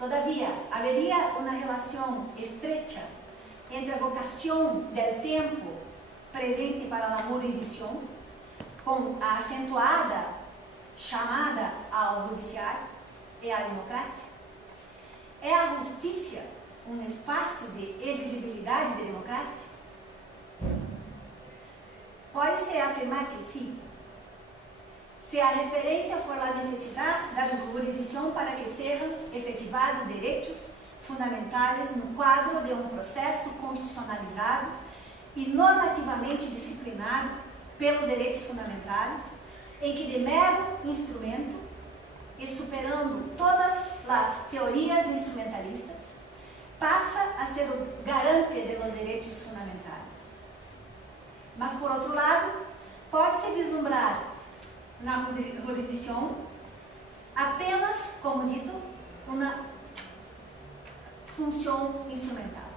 Todavía, habería una relación estrecha entre a vocación del tempo presente para a jurisdição com a acentuada chamada ao judiciário e à democracia? É a justiça um espaço de exigibilidade de democracia? Pode-se afirmar que sim, se a referência for a necessidade da jurisdição para que sejam efetivados direitos fundamentais no quadro de um processo constitucionalizado e normativamente disciplinado pelos direitos fundamentais, em que de mero instrumento e superando todas as teorias instrumentalistas, passa a ser o garante de los direitos fundamentais. Mas, por outro lado, pode-se vislumbrar na jurisdição apenas, como dito, uma função instrumental.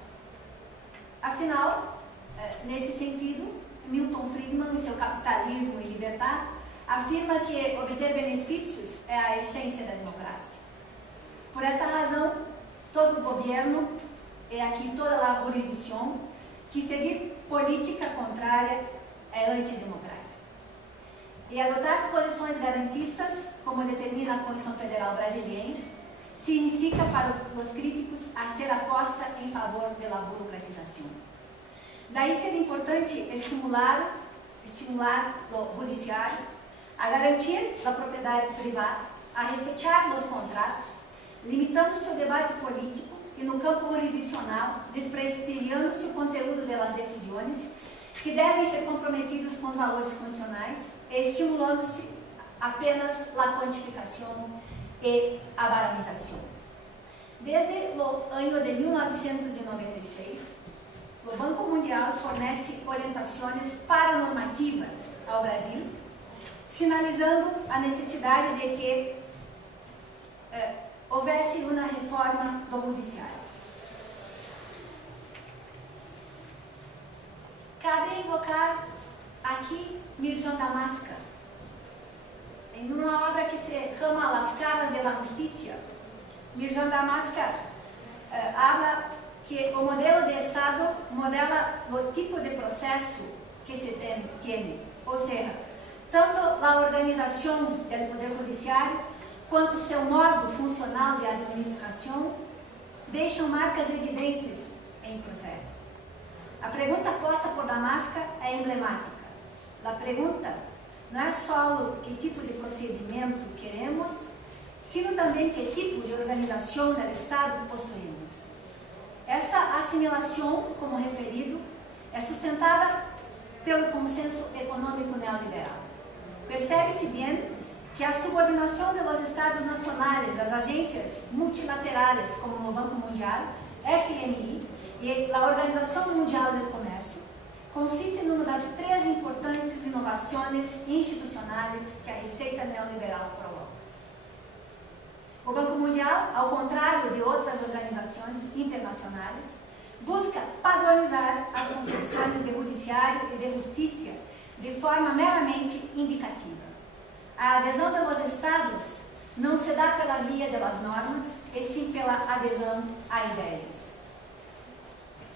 Afinal, nesse sentido, Milton Friedman, em seu Capitalismo e Liberdade, afirma que obter benefícios é a essência da democracia. Por essa razão, todo governo, e aqui toda a jurisdição, que seguir política contrária é antidemocrática. E adotar posições garantistas, como determina a Constituição Federal Brasileira, significa para os críticos a ser aposta em favor da burocratização. Daí ser importante estimular o judiciário a garantir a propriedade privada, a respeitar os contratos, limitando-se o debate político e no campo jurisdicional, desprestigiando-se o conteúdo das decisões, que devem ser comprometidos com os valores constitucionais, e estimulando-se apenas a quantificação e a baramização. Desde o ano de 1996, o Banco Mundial fornece orientações paranormativas ao Brasil, sinalizando a necessidade de que houvesse uma reforma do judiciário. Cabe invocar aqui Mirjam Damasca, em uma obra que se chama Las Caras de la Justicia. Mirjam Damasca habla que o modelo de Estado modela o tipo de processo que se tem, ou seja, tanto a organização do Poder Judiciário quanto seu modo funcional de administração deixam marcas evidentes em processo. A pergunta posta por Damasca é emblemática. A pergunta não é só que tipo de procedimento queremos, sino também que tipo de organização do Estado possuímos. Essa assimilação, como referido, é sustentada pelo consenso econômico neoliberal. Percebe-se bem que a subordinação dos Estados nacionais às agências multilaterais, como o Banco Mundial, FMI e a Organização Mundial do Comércio, consiste numa das três importantes inovações institucionais que a receita neoliberal provoca. O Banco Mundial, ao contrário de outras organizações internacionais, busca padronizar as concepções de judiciário e de justiça de forma meramente indicativa. A adesão dos Estados não se dá pela via das normas, e sim pela adesão a ideias.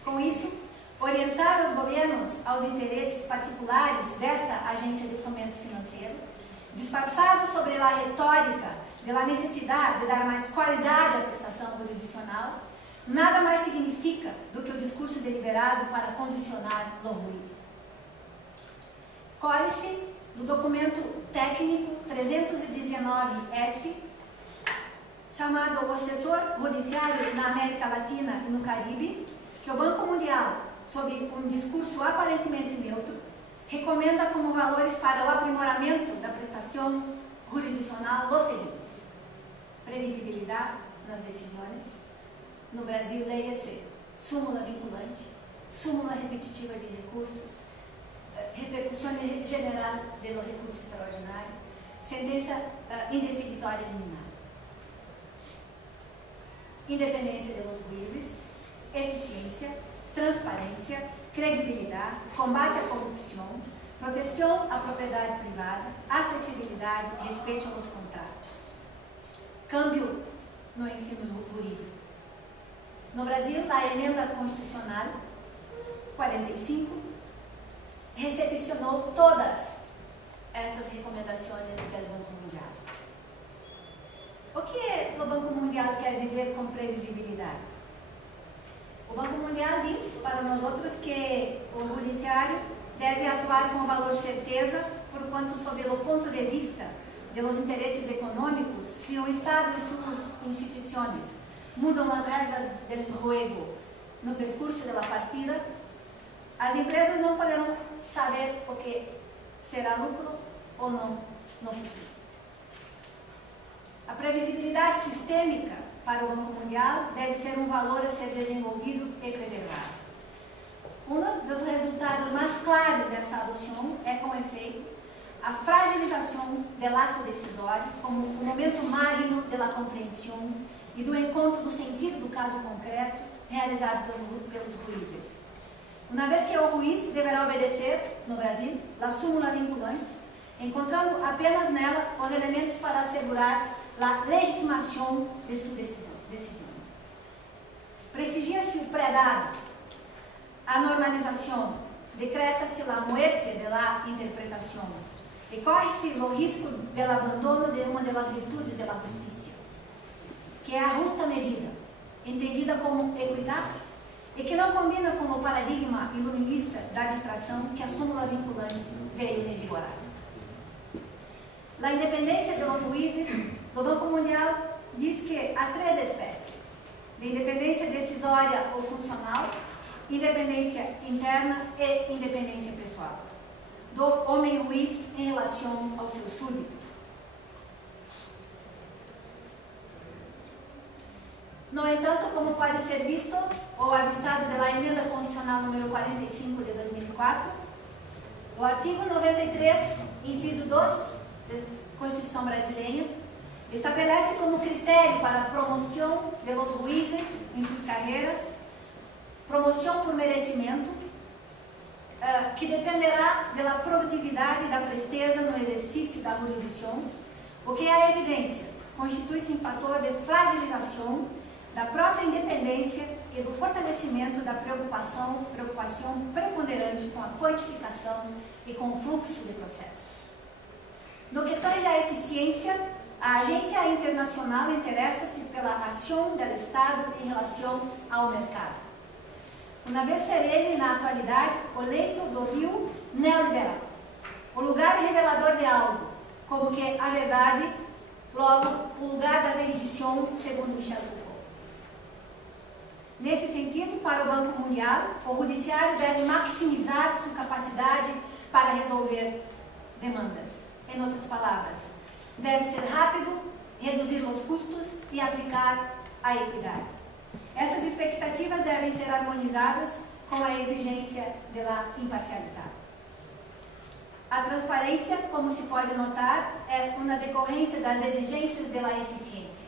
Com isso, orientar os governos aos interesses particulares dessa agência de fomento financeiro, disfarçado sobre a retórica da necessidade de dar mais qualidade à prestação jurisdicional, nada mais significa do que o discurso deliberado para condicionar o ruído. Colhe-se do documento técnico 319-S, chamado O Setor Judiciário na América Latina e no Caribe, que o Banco Mundial, sob um discurso aparentemente neutro, recomenda como valores para o aprimoramento da prestação jurisdicional os seguintes: previsibilidade nas decisões, no Brasil, leia-se súmula vinculante, súmula repetitiva de recursos, repercussão geral do recurso extraordinário, sentença indefinitória liminar. Independência dos juízes, eficiência, transparência, credibilidade, combate à corrupção, proteção à propriedade privada, acessibilidade e respeito aos contratos. Câmbio no ensino jurídico. No Brasil, a emenda constitucional 45 recepcionou todas estas recomendações do Banco Mundial. O que o Banco Mundial quer dizer com previsibilidade? O Banco Mundial diz para nós outros que o judiciário deve atuar com valor certeza, porquanto, sob o ponto de vista dos interesses econômicos, se o Estado e suas instituições mudam as regras do jogo no percurso da partida, as empresas não poderão saber o que será lucro ou não no futuro. A previsibilidade sistêmica para o Banco Mundial deve ser um valor a ser desenvolvido e preservado. Um dos resultados mais claros dessa adoção é, com efeito, a fragilização do ato decisório como o momento magno da compreensão e do encontro do sentido do caso concreto realizado pelos juízes. Uma vez que o juiz deverá obedecer, no Brasil, a súmula vinculante, encontrando apenas nela os elementos para assegurar a legitimação de sua decisão. Prestigia-se o predado, a normalização, decreta-se a muerte da interpretação e corre-se o risco do abandono de uma das virtudes da justiça, que é a justa medida, entendida como equidade, e que não combina com o paradigma iluminista da distração que a súmula vinculante veio revigorar. A independência dos juízes, o Banco Mundial diz que há três espécies: de independência decisória ou funcional, independência interna e independência pessoal, do homem juiz em relação aos seus súditos. No entanto, como pode ser visto ou avistado pela Emenda Constitucional número 45 de 2004, o artigo 93, inciso 2 da Constituição Brasileira, estabelece como critério para a promoção dos juízes em suas carreiras, promoção por merecimento, que dependerá da produtividade e da presteza no exercício da jurisdição, o que a evidência constitui-se um fator de fragilização da própria independência e do fortalecimento da preocupação preponderante com a quantificação e com o fluxo de processos. No que tange à eficiência, a agência internacional interessa-se pela ação do Estado em relação ao mercado, uma vez ser ele, na atualidade, o leito do rio neoliberal, o lugar revelador de algo, como que a verdade, logo, o lugar da veridição, segundo Michel Foucault. Nesse sentido, para o Banco Mundial, o judiciário deve maximizar sua capacidade para resolver demandas. Em outras palavras, deve ser rápido, reduzir os custos e aplicar a equidade. Essas expectativas devem ser harmonizadas com a exigência da imparcialidade. A transparência, como se pode notar, é uma decorrência das exigências da eficiência,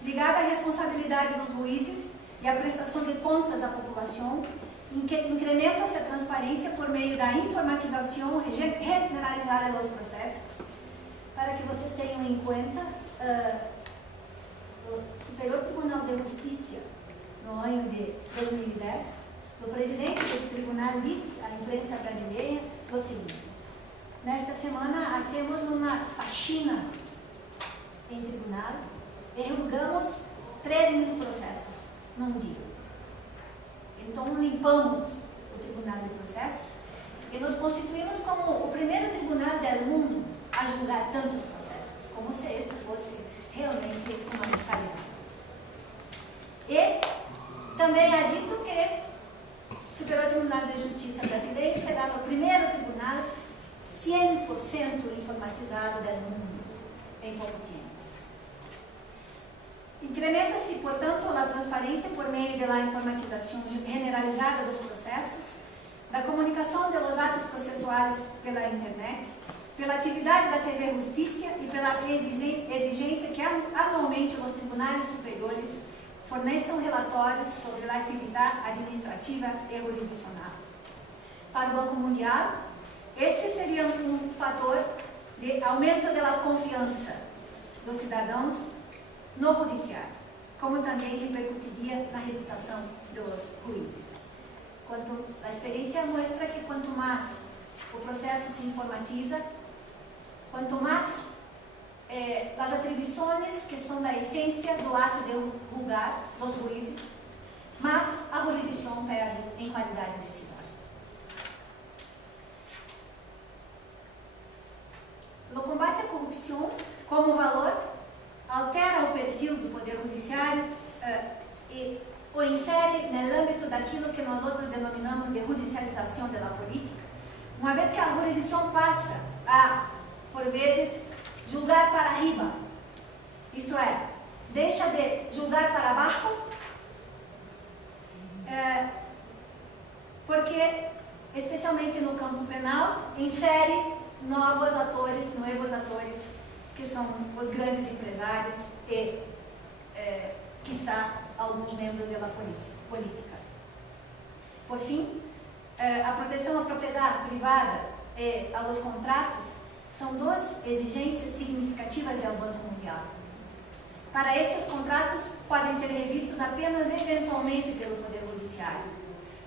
ligada à responsabilidade dos juízes e à prestação de contas à população. Incrementa-se a transparência por meio da informatização generalizada dos processos. Para que vocês tenham em conta, o Superior Tribunal de Justiça, no ano de 2010, o presidente do tribunal disse à imprensa brasileira o seguinte: nesta semana, hacemos uma faxina em tribunal e julgamos 13.000 processos num dia. Então, limpamos o Tribunal de Processos e nos constituímos como o primeiro tribunal do mundo a julgar tantos processos, como se isto fosse realmente uma realidade. E também há dito que o Superior Tribunal de Justiça brasileiro será o primeiro tribunal 100% informatizado do mundo em pouco tempo. Incrementa-se, portanto, a transparência por meio da informatização generalizada dos processos, da comunicação dos atos processuais pela internet, pela atividade da TV Justiça e pela exigência que anualmente os tribunais superiores forneçam relatórios sobre a atividade administrativa e jurisdicional. Para o Banco Mundial, este seria um fator de aumento da confiança dos cidadãos no judiciário, como também repercutiria na reputação dos juízes. A experiência mostra que quanto mais o processo se informatiza, quanto mais as atribuições que são da essência do ato de julgar dos juízes, mais a jurisdição perde em qualidade decisória. O combate à corrupção, como valor, altera o perfil do Poder Judiciário e o insere no âmbito daquilo que nós outros denominamos de judicialização da política, uma vez que a jurisdição passa a, por vezes, julgar para arriba, isto é, deixa de julgar para baixo, porque, especialmente no campo penal, insere novos atores, que são os grandes empresários e, quiçá, alguns membros da política. Por fim, a proteção à propriedade privada e aos contratos são duas exigências significativas do Banco Mundial. Para esses, os contratos podem ser revistos apenas eventualmente pelo Poder Judiciário,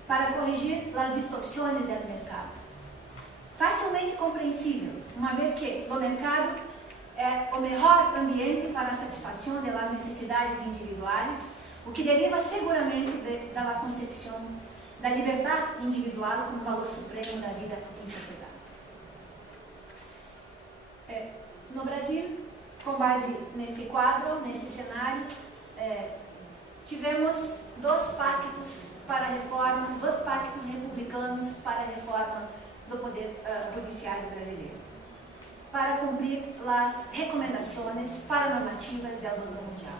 para corrigir as distorções do mercado. Facilmente compreensível, uma vez que o mercado é o melhor ambiente para a satisfação das necessidades individuais, o que deriva seguramente da concepção da liberdade individual como valor supremo da vida em sociedade. No Brasil, com base nesse quadro, nesse cenário, tivemos dois pactos republicanos para a reforma do Poder Judiciário brasileiro, para cumprir as recomendações paranormativas do Banco Mundial.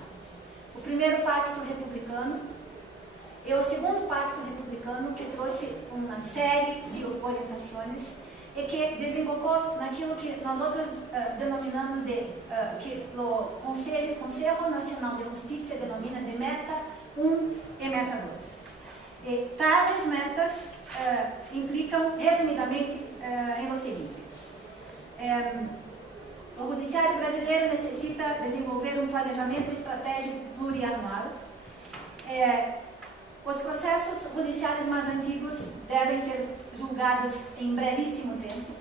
O primeiro pacto republicano e o segundo pacto republicano, que trouxe uma série de orientações e que desembocou naquilo que nós outros denominamos que o Conselho Nacional de Justiça denomina de Meta 1 e Meta 2. E tais metas implicam, resumidamente, em o seguinte. O Judiciário brasileiro necessita desenvolver um planejamento estratégico plurianual. Os processos judiciais mais antigos devem ser julgados em brevíssimo tempo.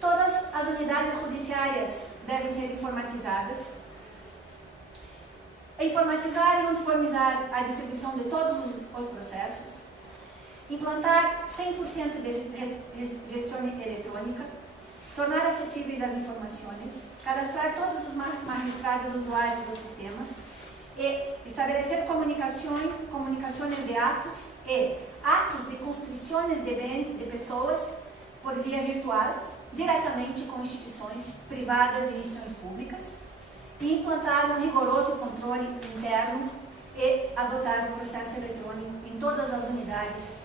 Todas as unidades judiciárias devem ser informatizadas. Informatizar e uniformizar a distribuição de todos os processos. Implantar 100% de gestão eletrônica. Tornar acessíveis as informações. Cadastrar todos os magistrados usuários do sistema. E estabelecer comunicações de atos e atos de constrições de bens de pessoas por via virtual, diretamente com instituições privadas e instituições públicas, e implantar um rigoroso controle interno e adotar o processo eletrônico em todas as unidades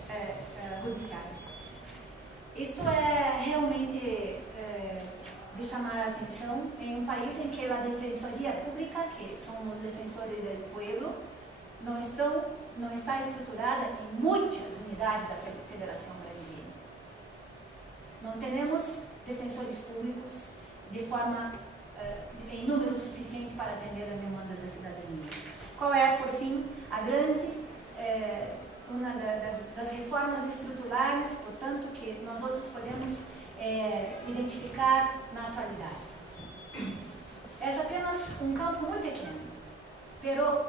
judiciais. Isto é realmente de chamar a atenção em um país em que a Defensoria Pública, que são os defensores do povo, não está estruturada em muitas unidades da Federação Brasileira. Não temos defensores públicos em número suficiente para atender as demandas da cidadania. Qual é, por fim, uma das reformas estruturais, portanto, que nós outros podemos identificar na atualidade? É apenas um campo muito pequeno, pero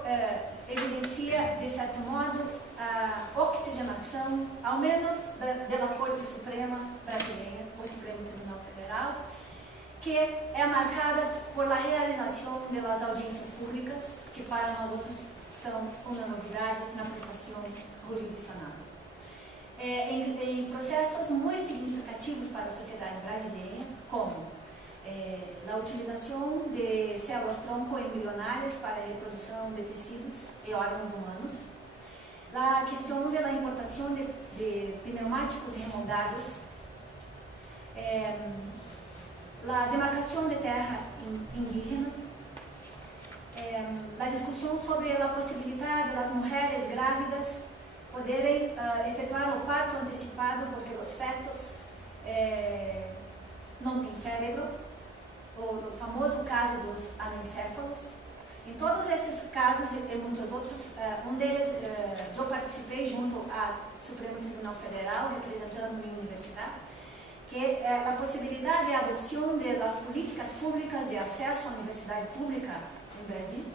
evidencia, de certo modo, a oxigenação, ao menos da Corte Suprema brasileira, o Supremo Tribunal Federal, que é marcada por la realização das audiências públicas, que para nós outros são uma novidade na prestação jurisdicional. Em processos muito significativos para a sociedade brasileira, como a utilização de células-tronco embrionárias para a reprodução de tecidos e órgãos humanos, a questão da importação de pneumáticos remoldados, a demarcação de terra indígena, a discussão sobre a possibilidade das mulheres grávidas poderem efetuar o parto antecipado porque os fetos não têm cérebro, o famoso caso dos anencéfalos, Em todos esses casos e muitos outros, um deles eu participei junto ao Supremo Tribunal Federal, representando minha universidade, que é a possibilidade de adoção das políticas públicas de acesso à universidade pública no Brasil.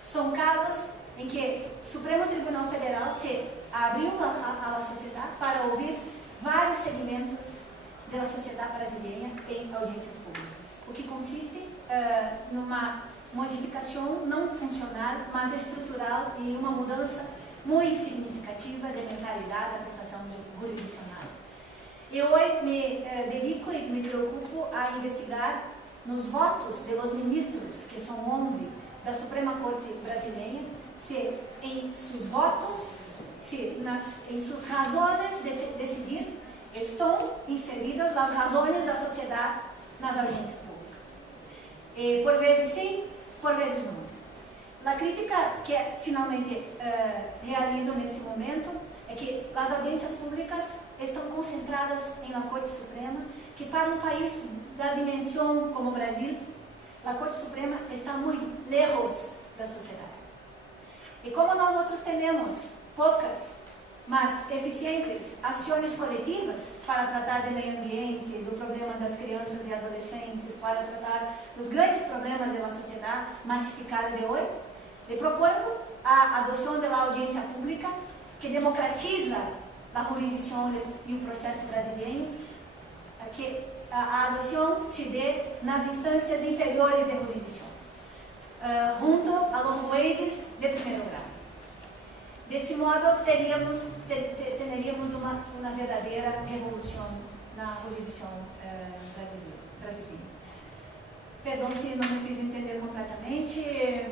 São casos em que o Supremo Tribunal Federal se abriu à sociedade para ouvir vários segmentos da sociedade brasileira em audiências públicas, o que consiste numa modificação não funcional, mas estrutural e uma mudança muito significativa de mentalidade da prestação jurisdicional. Eu hoje me dedico e me preocupo a investigar nos votos dos ministros, que são 11, da Suprema Corte Brasileira, se em seus votos, em suas razões de decidir, estão inseridas as razões da sociedade nas audiências públicas. E, por vezes sim, por vezes não. A crítica que finalmente realizo neste momento é que as audiências públicas estão concentradas na Corte Suprema, que para um país da dimensão como o Brasil, a Corte Suprema está muito lejos da sociedade. E como nós outros temos poucas, mas eficientes ações coletivas para tratar do meio ambiente, do problema das crianças e adolescentes, para tratar dos grandes problemas da sociedade massificada de hoje, lhe proponho a adoção da audiência pública que democratiza a jurisdição e o processo brasileiro, que a adoção se dê nas instâncias inferiores da jurisdição, junto a los jueces de primeiro grau. Desse modo, teríamos uma verdadeira revolução na jurisdição brasileira. Perdão se não me fiz entender completamente.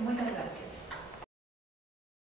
Muitas graças.